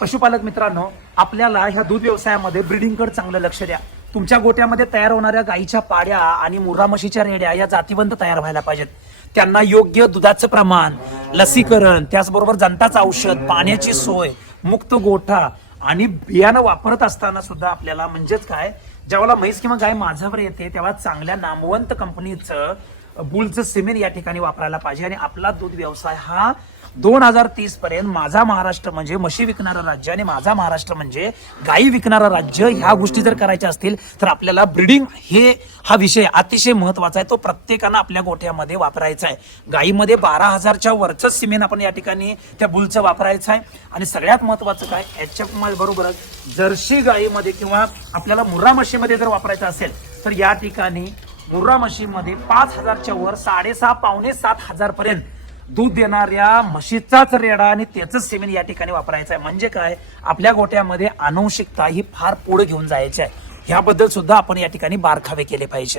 पशुपालक मित्रांनो, आपल्याला ह्या दूध व्यवसायामध्ये ब्रीडिंगकडे चांगलं लक्ष द्या. तुमच्या गोट्यामध्ये तयार होणाऱ्या गाईच्या पाड्या आणि मुर्रा म्हशीच्या रेड्या या जातीवंत तयार व्हायला पाहिजेत. त्यांना योग्य दुधाचं प्रमाण, लसीकरण, त्याचबरोबर जंताचं औषध, पाण्याची सोय, मुक्त गोठा आणि बियाणं वापरत असताना सुद्धा आपल्याला म्हणजेच काय, ज्यावेळेला म्हैस किंवा गाय माझ्यावर येते तेव्हा चांगल्या नामवंत कंपनीचं बुलचं सिमेंट या ठिकाणी वापरायला पाहिजे. आणि आपला दूध व्यवसाय हा 2030 पर्यंत माझा महाराष्ट्र म्हणजे म्हशी विकणारं राज्य आणि माझा महाराष्ट्र म्हणजे गायी विकणारं राज्य, ह्या गोष्टी जर करायच्या असतील तर आपल्याला ब्रीडिंग हा विषय अतिशय महत्वाचा आहे. तो प्रत्येकानं आपल्या गोठ्यामध्ये वापरायचा आहे. गायीमध्ये 12,000च्या वरचं सिमेंट आपण या ठिकाणी त्या बुलचं वापरायचं आहे. आणि सगळ्यात महत्वाचं काय, याच्या बरोबरच जर्सी गायीमध्ये किंवा आपल्याला मुर्रा म्हशीमध्ये जर वापरायचं असेल तर या ठिकाणी मुर्रा म्हशीमध्ये 5,000च्या वर 6,500 पावणे 7,000 पर्यंत दूध देणाऱ्या म्हशीचाच रेडा आणि त्याच सिमेंट या ठिकाणी वापरायचं आहे. म्हणजे काय, आपल्या गोट्यामध्ये आनुवंशिकता ही फार पुढे घेऊन जायची आहे. ह्याबद्दल सुद्धा आपण या ठिकाणी बारकावे केले पाहिजे.